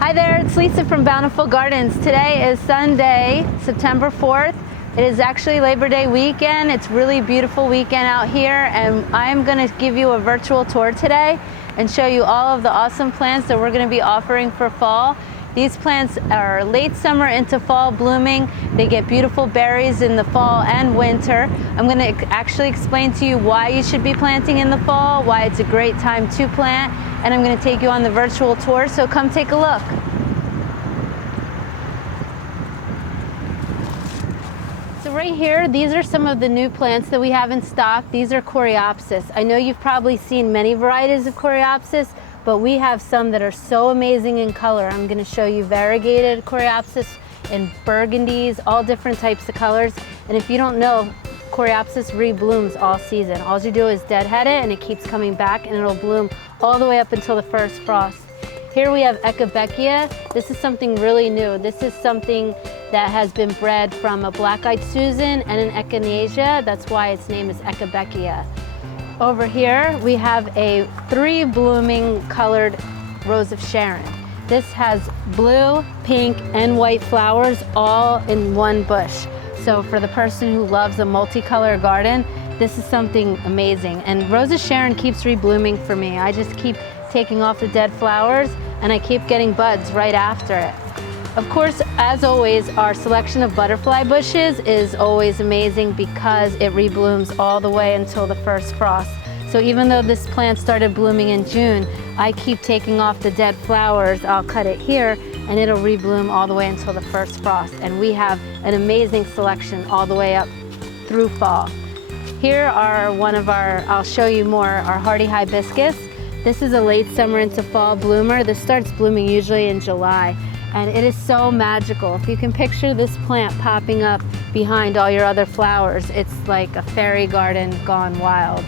Hi there, it's Lisa from Bountiful Gardens. Today is Sunday, September 4th. It is actually Labor Day weekend. It's really beautiful weekend out here, and I'm going to give you a virtual tour today and show you all of the awesome plants that we're going to be offering for fall. These plants are late summer into fall blooming. They get beautiful berries in the fall and winter. I'm going to actually explain to you why you should be planting in the fall, why it's a great time to plant, and I'm going to take you on the virtual tour, so come take a look. So right here, these are some of the new plants that we have in stock. These are Coreopsis. I know you've probably seen many varieties of Coreopsis, but we have some that are so amazing in color. I'm going to show you variegated Coreopsis in burgundies, all different types of colors. And if you don't know, Coreopsis reblooms all season. All you do is deadhead it and it keeps coming back, and it'll bloom all the way up until the first frost. Here we have Echinacea. This is something really new. This is something that has been bred from a black-eyed Susan and an Echinacea. That's why its name is Echinacea. Over here we have a 3 blooming colored Rose of Sharon. This has blue, pink, and white flowers all in one bush. So for the person who loves a multicolored garden, this is something amazing. And Rose of Sharon keeps reblooming for me. I just keep taking off the dead flowers and I keep getting buds right after it. Of course, as always, our selection of butterfly bushes is always amazing because it reblooms all the way until the first frost. So even though this plant started blooming in June, I keep taking off the dead flowers. I'll cut it here and it'll rebloom all the way until the first frost. And we have an amazing selection all the way up through fall. Here are one of our, I'll show you more, our hardy hibiscus. This is a late summer into fall bloomer. This starts blooming usually in July. And it is so magical. If you can picture this plant popping up behind all your other flowers, it's like a fairy garden gone wild.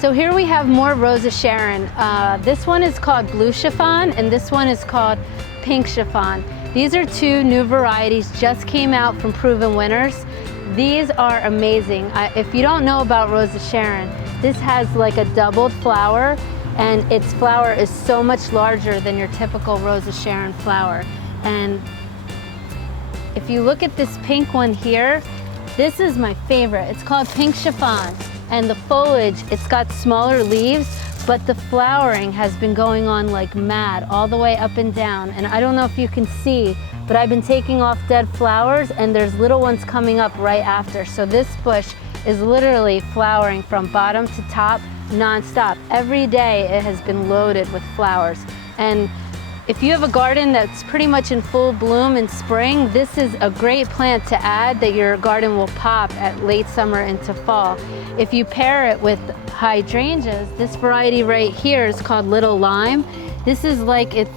So here we have more Rose of Sharon. This one is called Blue Chiffon and this one is called Pink Chiffon. These are 2 new varieties, just came out from proven winners. These are amazing. If you don't know about Rose of Sharon, this has like a doubled flower, and its flower is so much larger than your typical Rose of Sharon flower. And if you look at this pink one here, this is my favorite. It's called Pink Chiffon. And the foliage, it's got smaller leaves, but the flowering has been going on like mad all the way up and down. And I don't know if you can see, but I've been taking off dead flowers and there's little ones coming up right after. So this bush is literally flowering from bottom to top non-stop. Every day it has been loaded with flowers. And if you have a garden that's pretty much in full bloom in spring, this is a great plant to add that your garden will pop at late summer into fall. If you pair it with hydrangeas, this variety right here is called Little Lime. This is like it's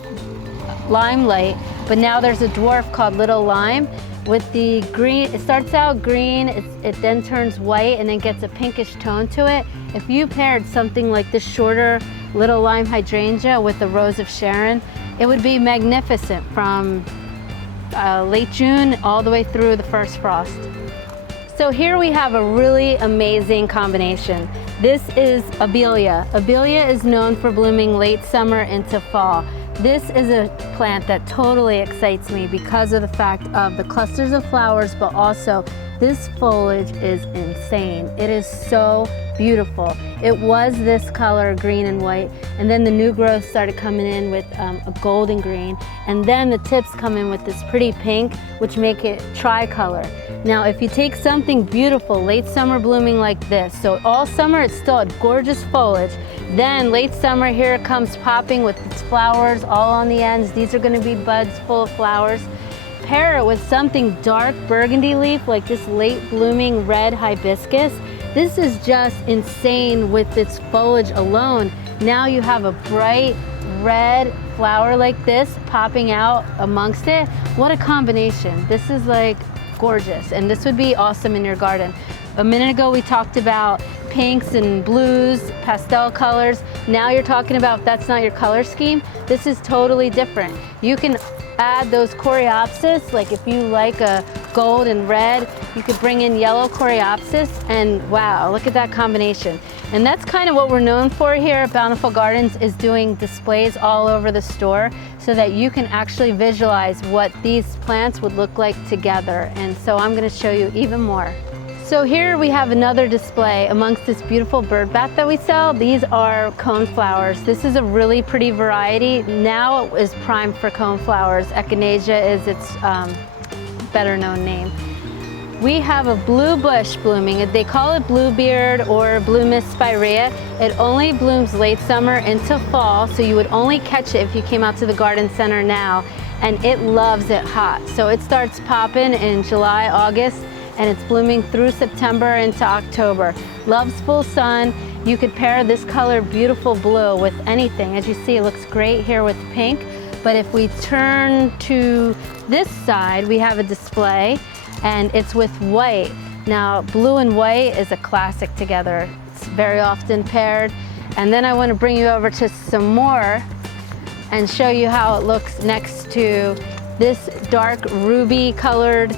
limelight, but now there's a dwarf called Little Lime. With the green, it starts out green, it then turns white and then gets a pinkish tone to it. If you paired something like this shorter Little Lime hydrangea with the Rose of Sharon, it would be magnificent from late June all the way through the first frost. So here we have a really amazing combination. This is Abelia. Abelia is known for blooming late summer into fall. This is a plant that totally excites me because of the fact of the clusters of flowers, but also this foliage is insane. It is so beautiful. It was this color, green and white, and then the new growth started coming in with a golden green, and then the tips come in with this pretty pink, which make it tricolor. Now, if you take something beautiful, late summer blooming like this, so all summer it's still a gorgeous foliage, then late summer, here it comes popping with its flowers all on the ends. These are gonna be buds full of flowers. Pair it with something dark burgundy leaf like this late blooming red hibiscus. This is just insane with its foliage alone. Now you have a bright red flower like this popping out amongst it. What a combination. This is like gorgeous, and this would be awesome in your garden. A minute ago we talked about pinks and blues, pastel colors. Now you're talking about that's not your color scheme. This is totally different. You can add those Coreopsis, like if you like a gold and red. You could bring in yellow coreopsis, and wow, look at that combination. And that's kind of what we're known for here at Bountiful Gardens, is doing displays all over the store so that you can actually visualize what these plants would look like together. And so I'm going to show you even more. So here we have another display amongst this beautiful bird bath that we sell. These are coneflowers. This is a really pretty variety. Now it is prime for coneflowers. Echinacea is its better known name. We have a blue bush blooming. They call it bluebeard or blue mist spirea. It only blooms late summer into fall, so you would only catch it if you came out to the garden center now, and it loves it hot. So it starts popping in July, August, and it's blooming through September into October. Loves full sun. You could pair this color, beautiful blue, with anything. As you see, it looks great here with pink. But if we turn to this side, we have a display, and it's with white. Now, blue and white is a classic together. It's very often paired. And then I want to bring you over to some more and show you how it looks next to this dark ruby colored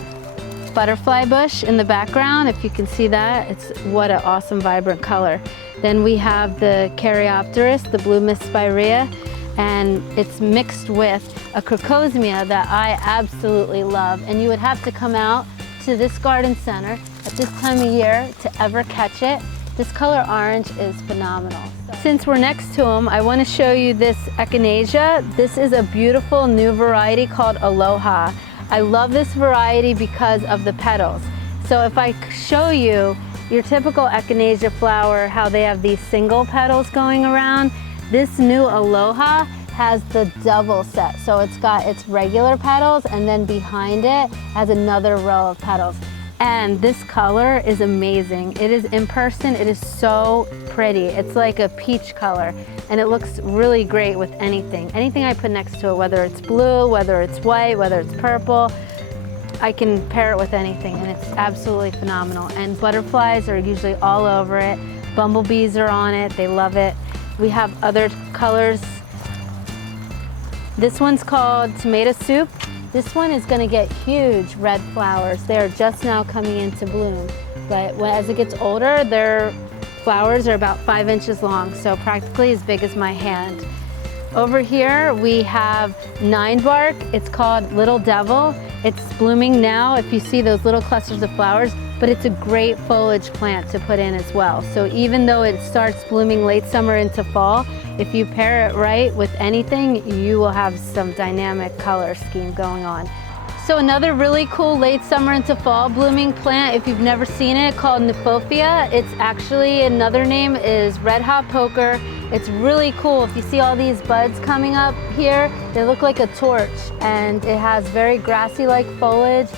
butterfly bush in the background. If you can see that, it's what an awesome vibrant color. Then we have the Caryopteris, the blue mist spirea, and it's mixed with a crocosmia that I absolutely love. And you would have to come out to this garden center at this time of year to ever catch it. This color orange is phenomenal. Since we're next to them, I want to show you this echinacea. This is a beautiful new variety called Aloha. I love this variety because of the petals. So if I show you your typical echinacea flower, how they have these single petals going around, this new Aloha has the double set. So it's got its regular petals, and then behind it has another row of petals. And this color is amazing. It is, in person, it is so pretty. It's like a peach color, and it looks really great with anything. Anything I put next to it, whether it's blue, whether it's white, whether it's purple, I can pair it with anything, and it's absolutely phenomenal. And butterflies are usually all over it. Bumblebees are on it, they love it. We have other colors. This one's called tomato soup. This one is going to get huge red flowers. They're just now coming into bloom, but as it gets older, their flowers are about 5 inches long, so practically as big as my hand. Over here we have 9-bark. It's called Little Devil. It's blooming now, if you see those little clusters of flowers, but it's a great foliage plant to put in as well. So even though it starts blooming late summer into fall, if you pair it right with anything, you will have some dynamic color scheme going on. So another really cool late summer into fall blooming plant, if you've never seen it, called Kniphofia. It's actually, another name is red hot poker. It's really cool. If you see all these buds coming up here, they look like a torch, and it has very grassy-like foliage.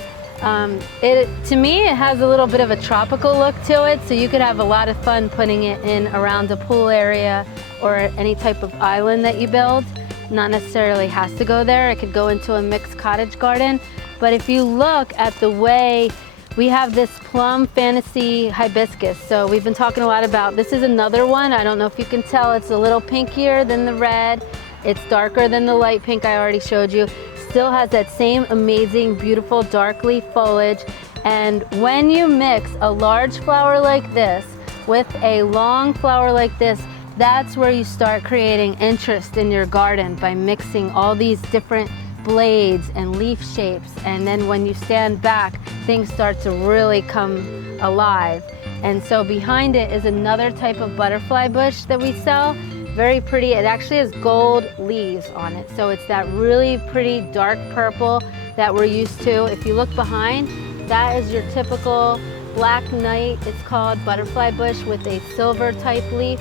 To me, it has a little bit of a tropical look to it, so you could have a lot of fun putting it in around a pool area or any type of island that you build. Not necessarily has to go there. It could go into a mixed cottage garden. But if you look at the way we have this plum fantasy hibiscus, so we've been talking a lot about, this is another one. I don't know if you can tell, it's a little pinkier than the red. It's darker than the light pink I already showed you. Still has that same amazing, beautiful dark leaf foliage. And when you mix a large flower like this with a long flower like this, that's where you start creating interest in your garden, by mixing all these different blades and leaf shapes. And then when you stand back, things start to really come alive. And so behind it is another type of butterfly bush that we sell. Very pretty. It actually has gold leaves on it. So it's that really pretty dark purple that we're used to. If you look behind, that is your typical black knight. It's called butterfly bush with a silver type leaf.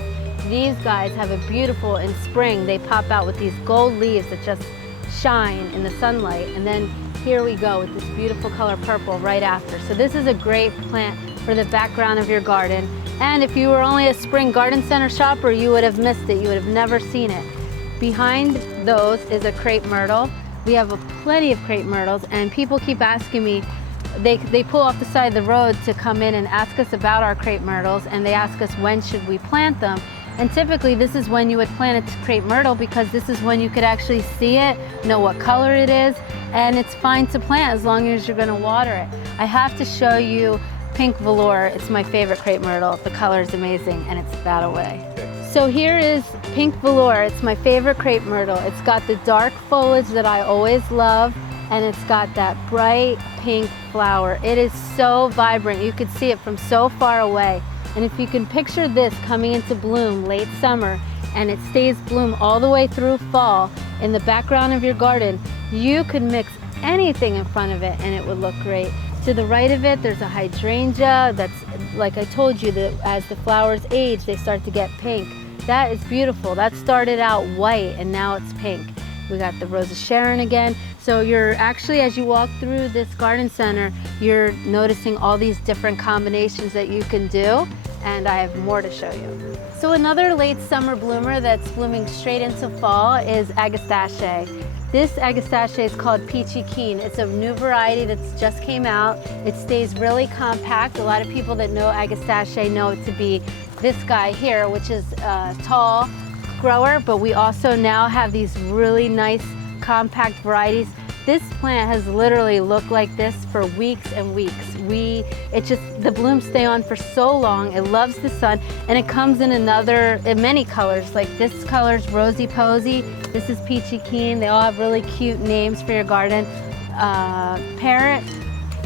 These guys have a beautiful, in spring, they pop out with these gold leaves that just shine in the sunlight. And then here we go with this beautiful color purple right after. So this is a great plant for the background of your garden. And if you were only a spring garden center shopper, you would have missed it. You would have never seen it. Behind those is a crepe myrtle. We have plenty of crepe myrtles, and people keep asking me, they pull off the side of the road to come in and ask us about our crepe myrtles, and they ask us when should we plant them. And typically this is when you would plant a crepe myrtle, because this is when you could actually see it, know what color it is, and it's fine to plant as long as you're going to water it. I have to show you pink velour. It's my favorite crepe myrtle. The color is amazing, and it's that away. So here is pink velour. It's my favorite crepe myrtle. It's got the dark foliage that I always love, and it's got that bright pink flower. It is so vibrant. You could see it from so far away. And if you can picture this coming into bloom late summer, and it stays bloom all the way through fall in the background of your garden, you could mix anything in front of it and it would look great. To the right of it, there's a hydrangea that's, like I told you, that as the flowers age, they start to get pink. That is beautiful. That started out white and now it's pink. We got the Rose of Sharon again. So you're actually, as you walk through this garden center, you're noticing all these different combinations that you can do, and I have more to show you. So another late summer bloomer that's blooming straight into fall is Agastache. This Agastache is called Peachy Keen. It's a new variety that's just came out. It stays really compact. A lot of people that know Agastache know it to be this guy here, which is a tall grower, but we also now have these really nice compact varieties. This plant has literally looked like this for weeks and weeks. The blooms stay on for so long. It loves the sun, and it comes in many colors. Like this color's Rosy Posy. This is Peachy Keen. They all have really cute names for your garden. Parrot,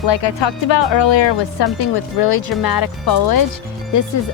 like I talked about earlier, was something with really dramatic foliage. This is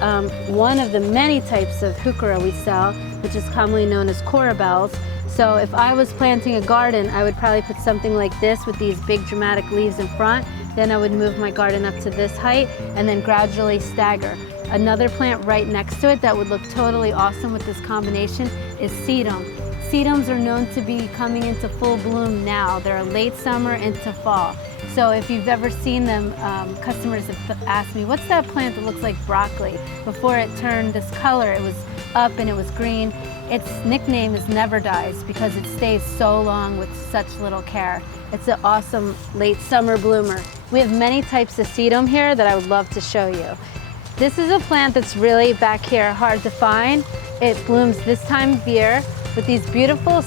one of the many types of heuchera we sell, which is commonly known as corabelles. So if I was planting a garden, I would probably put something like this with these big dramatic leaves in front. Then I would move my garden up to this height and then gradually stagger. Another plant right next to it that would look totally awesome with this combination is sedum. Sedums are known to be coming into full bloom now. They're late summer into fall. So if you've ever seen them, customers have asked me, what's that plant that looks like broccoli? Before it turned this color, it was up and it was green. Its nickname is Never Dies because it stays so long with such little care. It's an awesome late summer bloomer. We have many types of sedum here that I would love to show you. This is a plant that's really back here hard to find. It blooms this time of year with these beautiful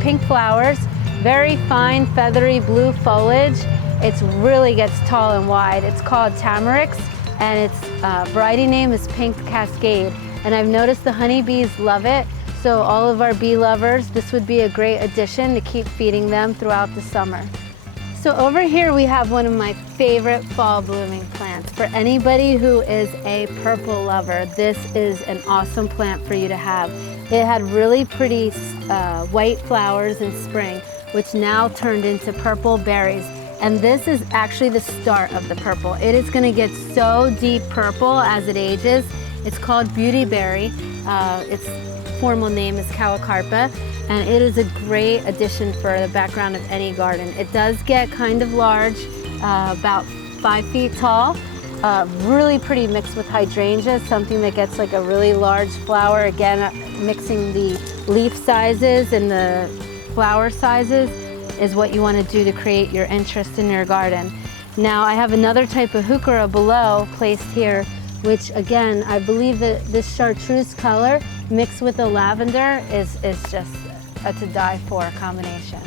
pink flowers, very fine feathery blue foliage. It really gets tall and wide. It's called Tamarix, and its variety name is Pink Cascade. And I've noticed the honeybees love it, so all of our bee lovers, this would be a great addition to keep feeding them throughout the summer. So over here we have one of my favorite fall blooming plants. For anybody who is a purple lover, this is an awesome plant for you to have. It had really pretty white flowers in spring, which now turned into purple berries. And this is actually the start of the purple. It is going to get so deep purple as it ages. It's called beautyberry. Its formal name is Calocarpa, and it is a great addition for the background of any garden. It does get kind of large, about 5 feet tall. Really pretty mixed with hydrangeas, something that gets like a really large flower. Again, mixing the leaf sizes and the flower sizes is what you want to do to create your interest in your garden. Now I have another type of heuchera below placed here, which again, I believe that this chartreuse color mixed with the lavender is just a to die for combination.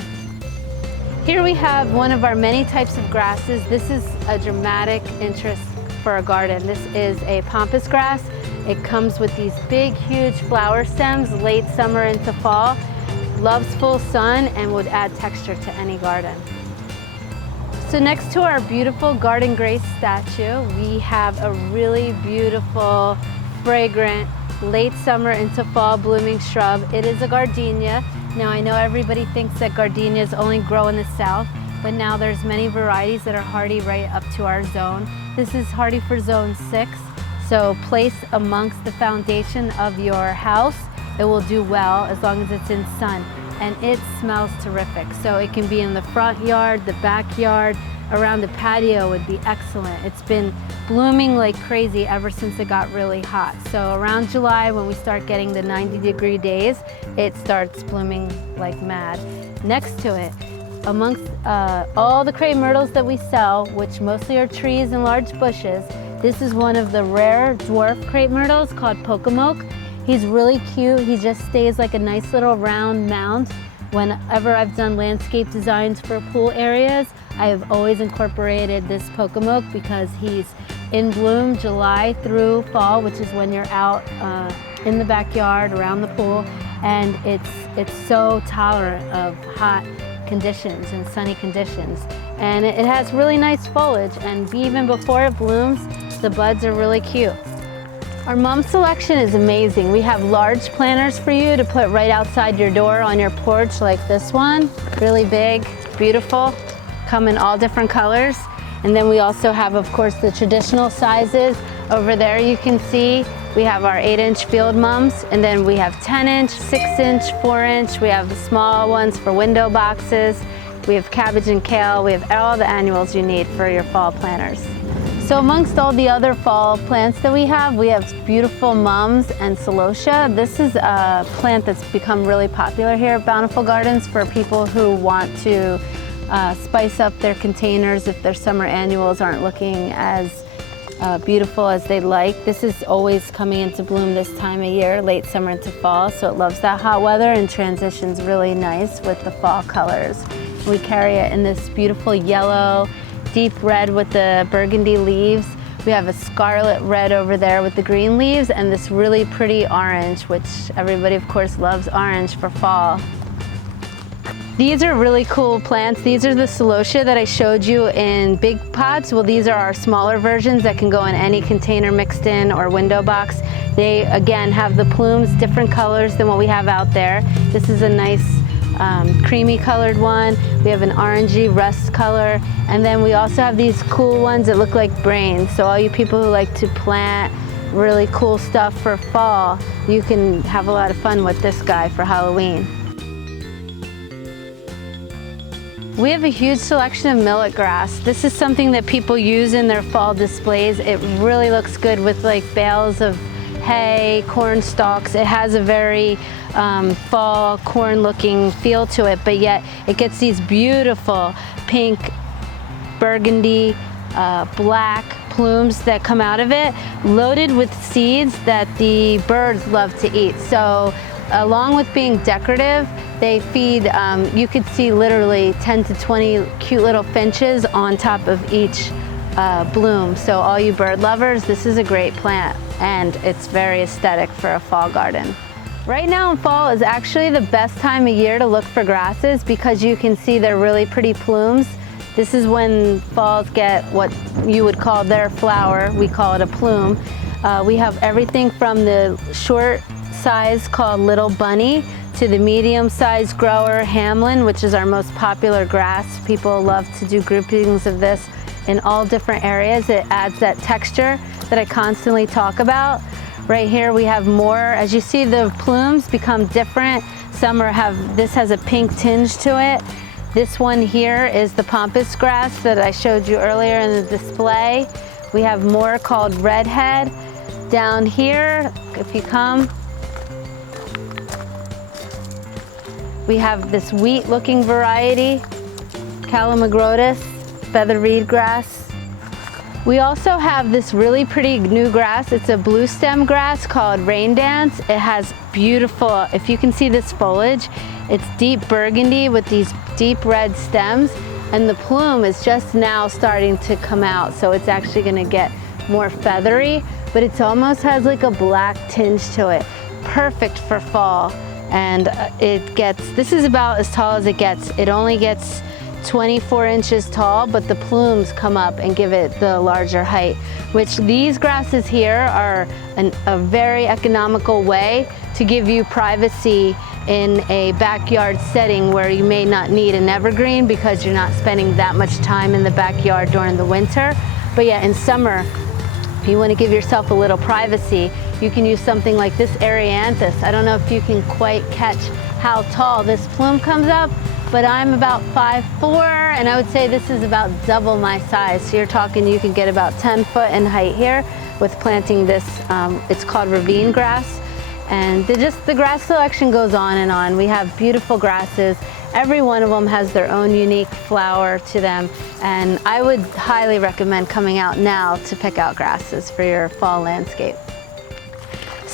Here we have one of our many types of grasses. This is a dramatic interest for a garden. This is a pampas grass. It comes with these big, huge flower stems late summer into fall. Loves full sun and would add texture to any garden. So next to our beautiful garden grace statue, we have a really beautiful, fragrant, late summer into fall blooming shrub. It is a gardenia. Now I know everybody thinks that gardenias only grow in the south, but now there's many varieties that are hardy right up to our zone. This is hardy for zone 6, so placed amongst the foundation of your house, it will do well as long as it's in sun. And it smells terrific. So it can be in the front yard, the backyard, around the patio would be excellent. It's been blooming like crazy ever since it got really hot. So around July, when we start getting the 90-degree days, it starts blooming like mad. Next to it, amongst all the crepe myrtles that we sell, which mostly are trees and large bushes, this is one of the rare dwarf crepe myrtles called Pocomoke. He's really cute. He just stays like a nice little round mound Whenever I've done landscape designs for pool areas, I have always incorporated this Pocomoke because he's in bloom July through fall, which is when you're out in the backyard around the pool, and it's so tolerant of hot conditions and sunny conditions. And it has really nice foliage, and even before it blooms, the buds are really cute. Our mum selection is amazing. We have large planters for you to put right outside your door on your porch, like this one. Really big, beautiful, come in all different colors. And then we also have, of course, the traditional sizes. Over there you can see we have our 8-inch field mums, and then we have 10-inch, 6-inch, 4-inch. We have the small ones for window boxes. We have cabbage and kale. We have all the annuals you need for your fall planters. So amongst all the other fall plants that we have beautiful mums and celosia. This is a plant that's become really popular here at Bountiful Gardens for people who want to spice up their containers if their summer annuals aren't looking as beautiful as they'd like. This is always coming into bloom this time of year, late summer into fall, so it loves that hot weather and transitions really nice with the fall colors. We carry it in this beautiful yellow, deep red with the burgundy leaves. We have a scarlet red over there with the green leaves, and this really pretty orange, which everybody of course loves orange for fall. These are really cool plants. These are the celosia that I showed you in big pots. Well, these are our smaller versions that can go in any container mixed in or window box. They again have the plumes, different colors than what we have out there. This is a nice creamy colored one. We have an orangey rust color, and then we also have these cool ones that look like brains. So all you people who like to plant really cool stuff for fall, you can have a lot of fun with this guy for Halloween. We have a huge selection of millet grass. This is something that people use in their fall displays. It really looks good with like bales of hay, corn stalks. It has a very fall corn looking feel to it, but yet it gets these beautiful pink, burgundy, black plumes that come out of it, loaded with seeds that the birds love to eat. So along with being decorative, they feed, you could see literally 10 to 20 cute little finches on top of each bloom. So all you bird lovers, this is a great plant, and it's very aesthetic for a fall garden. Right now in fall is actually the best time of year to look for grasses because you can see their really pretty plumes. This is when falls get what you would call their flower. We call it a plume. We have everything from the short size called Little Bunny to the medium-sized grower Hamlin, which is our most popular grass. People love to do groupings of this in all different areas. It adds that texture that I constantly talk about. Right here we have more. As you see, the plumes become different. Some this has a pink tinge to it. This one here is the pampas grass that I showed you earlier in the display. We have more called redhead. Down here, if you come, we have this wheat-looking variety, Calamagrotis, feather reed grass. We also have this really pretty new grass. It's a blue stem grass called Rain Dance. It has beautiful, if you can see this foliage, it's deep burgundy with these deep red stems, and the plume is just now starting to come out, so it's actually gonna get more feathery, but it almost has like a black tinge to it. Perfect for fall. And this is about as tall as it gets. It only gets 24 inches tall, but the plumes come up and give it the larger height, which these grasses here are a very economical way to give you privacy in a backyard setting where you may not need an evergreen because you're not spending that much time in the backyard during the winter. But yeah, in summer, if you want to give yourself a little privacy, you can use something like this Erianthus. I don't know if you can quite catch how tall this plume comes up, but I'm about 5'4", and I would say this is about double my size. So you're talking you can get about 10 foot in height here with planting this, it's called ravine grass. And the grass selection goes on and on. We have beautiful grasses. Every one of them has their own unique flower to them, and I would highly recommend coming out now to pick out grasses for your fall landscape.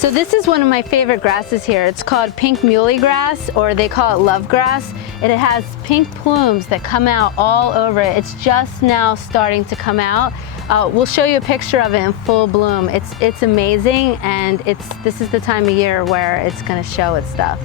So this is one of my favorite grasses here. It's called pink muley grass, or they call it love grass. And it has pink plumes that come out all over it. It's just now starting to come out. We'll show you a picture of it in full bloom. It's amazing, and this is the time of year where it's gonna show its stuff.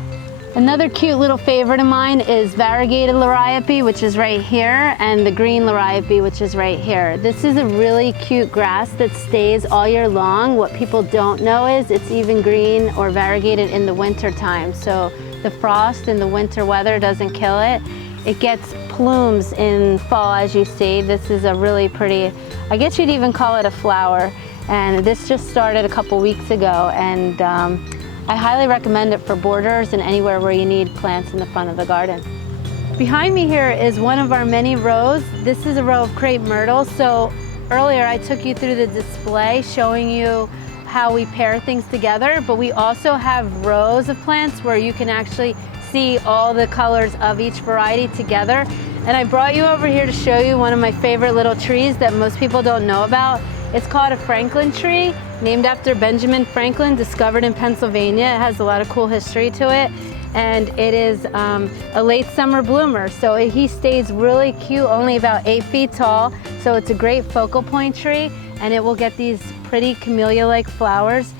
Another cute little favorite of mine is variegated liriope, which is right here, and the green liriope, which is right here. This is a really cute grass that stays all year long. What people don't know is it's even green or variegated in the winter time. So the frost and the winter weather doesn't kill it. It gets plumes in fall, as you see. This is a really pretty, I guess you'd even call it a flower. And this just started a couple weeks ago, and I highly recommend it for borders and anywhere where you need plants in the front of the garden. Behind me here is one of our many rows. This is a row of crepe myrtle. So earlier I took you through the display showing you how we pair things together, but we also have rows of plants where you can actually see all the colors of each variety together. And I brought you over here to show you one of my favorite little trees that most people don't know about. It's called a Franklin tree, named after Benjamin Franklin, discovered in Pennsylvania. It has a lot of cool history to it. And it is a late summer bloomer. So he stays really cute, only about 8 feet tall. So it's a great focal point tree, and it will get these pretty camellia-like flowers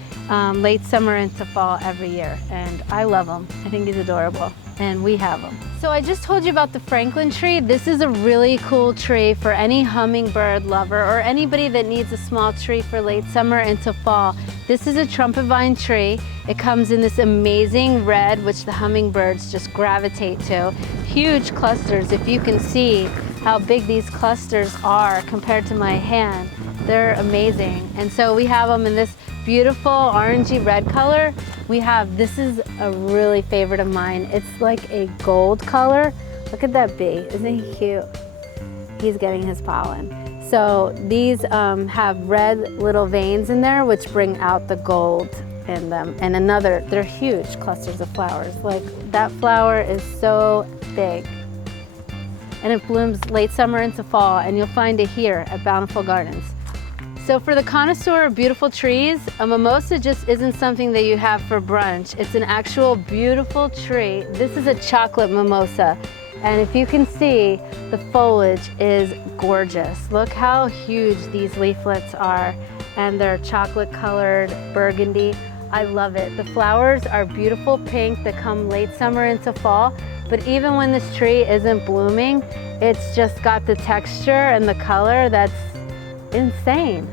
late summer into fall every year. And I love him. I think he's adorable, and we have him. So I just told you about the Franklin tree. This is a really cool tree for any hummingbird lover or anybody that needs a small tree for late summer into fall. This is a trumpet vine tree. It comes in this amazing red, which the hummingbirds just gravitate to. Huge clusters. If you can see how big these clusters are compared to my hand, they're amazing. And so we have them in this beautiful orangey red color. This is a really favorite of mine. It's like a gold color. Look at that bee, isn't he cute? He's getting his pollen. So these have red little veins in there, which bring out the gold in them. And they're huge clusters of flowers. Like, that flower is so big. And it blooms late summer into fall, and you'll find it here at Bountiful Gardens. So for the connoisseur of beautiful trees, a mimosa just isn't something that you have for brunch. It's an actual beautiful tree. This is a chocolate mimosa. And if you can see, the foliage is gorgeous. Look how huge these leaflets are, and they're chocolate colored burgundy. I love it. The flowers are beautiful pink that come late summer into fall, but even when this tree isn't blooming, it's just got the texture and the color that's insane.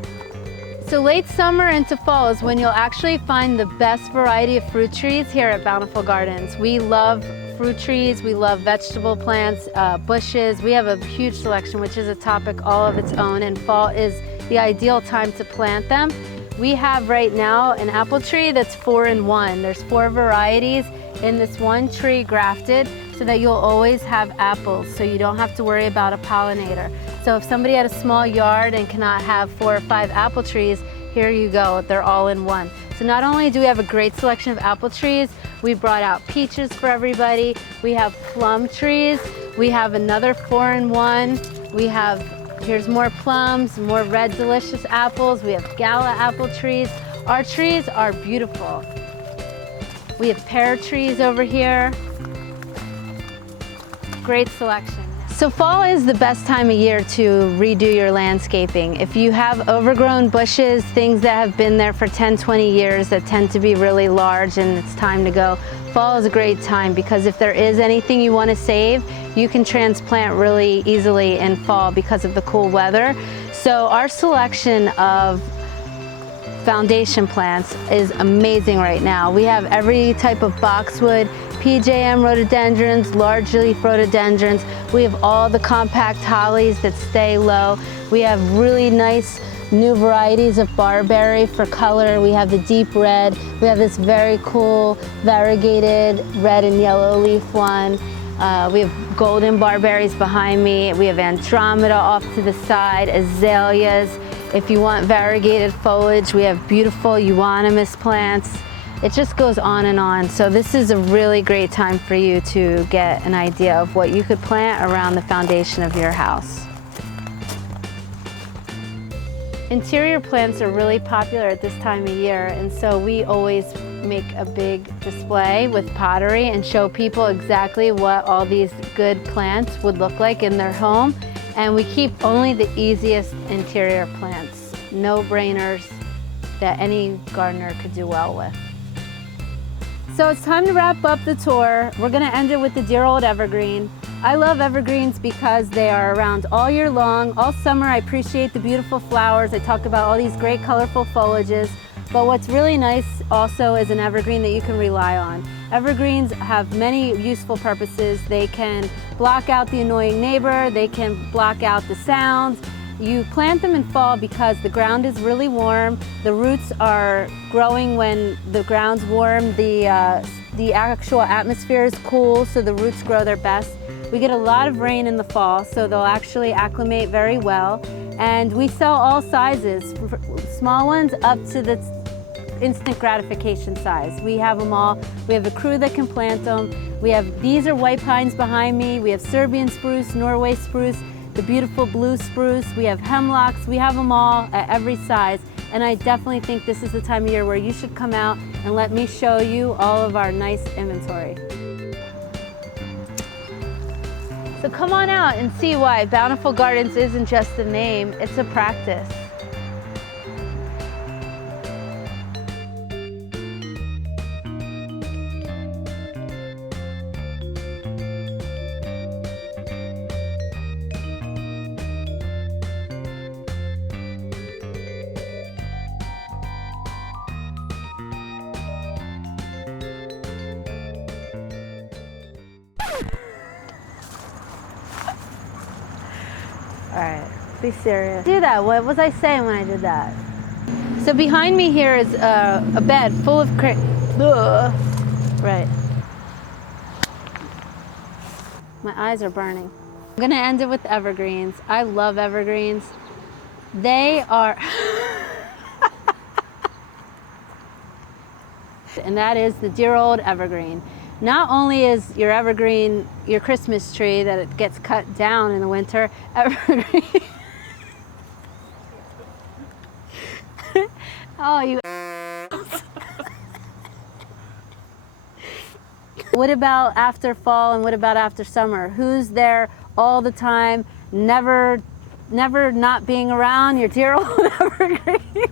So late summer into fall is when you'll actually find the best variety of fruit trees here at Bountiful Gardens. We love fruit trees, we love vegetable plants, bushes. We have a huge selection, which is a topic all of its own, and fall is the ideal time to plant them. We have right now an apple tree that's 4-in-1. There's 4 varieties in this one tree grafted, so that you'll always have apples, so you don't have to worry about a pollinator. So if somebody had a small yard and cannot have 4 or 5 apple trees, here you go, they're all in one. So not only do we have a great selection of apple trees, we brought out peaches for everybody, we have plum trees, we have another 4-in-1, here's more plums, more red delicious apples, we have gala apple trees. Our trees are beautiful. We have pear trees over here. Great selection. So fall is the best time of year to redo your landscaping. If you have overgrown bushes, things that have been there for 10, 20 years that tend to be really large and it's time to go, fall is a great time, because if there is anything you want to save, you can transplant really easily in fall because of the cool weather. So our selection of foundation plants is amazing right now. We have every type of boxwood, PJM rhododendrons, large leaf rhododendrons. We have all the compact hollies that stay low. We have really nice new varieties of barberry for color. We have the deep red. We have this very cool variegated red and yellow leaf one. We have golden barberries behind me. We have Andromeda off to the side, azaleas. If you want variegated foliage, we have beautiful euonymus plants. It just goes on and on. So this is a really great time for you to get an idea of what you could plant around the foundation of your house. Interior plants are really popular at this time of year, and so we always make a big display with pottery and show people exactly what all these good plants would look like in their home. And we keep only the easiest interior plants, no-brainers that any gardener could do well with. So it's time to wrap up the tour. We're gonna end it with the dear old evergreen. I love evergreens because they are around all year long. All summer I appreciate the beautiful flowers. I talk about all these great colorful foliages. But what's really nice also is an evergreen that you can rely on. Evergreens have many useful purposes. They can block out the annoying neighbor. They can block out the sounds. You plant them in fall because the ground is really warm. The roots are growing when the ground's warm. The actual atmosphere is cool, so the roots grow their best. We get a lot of rain in the fall, so they'll actually acclimate very well. And we sell all sizes, small ones up to the instant gratification size. We have them all. We have a crew that can plant them. These are white pines behind me. We have Serbian spruce, Norway spruce, the beautiful blue spruce. We have hemlocks. We have them all at every size. And I definitely think this is the time of year where you should come out and let me show you all of our nice inventory. So come on out and see why Bountiful Gardens isn't just a name, it's a practice. All right, be serious. Do that. What was I saying when I did that? So behind me here is a bed full of right. My eyes are burning. I'm gonna end it with evergreens. I love evergreens. They are, and that is the dear old evergreen. Not only is your evergreen your Christmas tree that it gets cut down in the winter, evergreen. Oh, you. What about after fall and what about after summer? Who's there all the time, never not being around? Your dear old evergreen.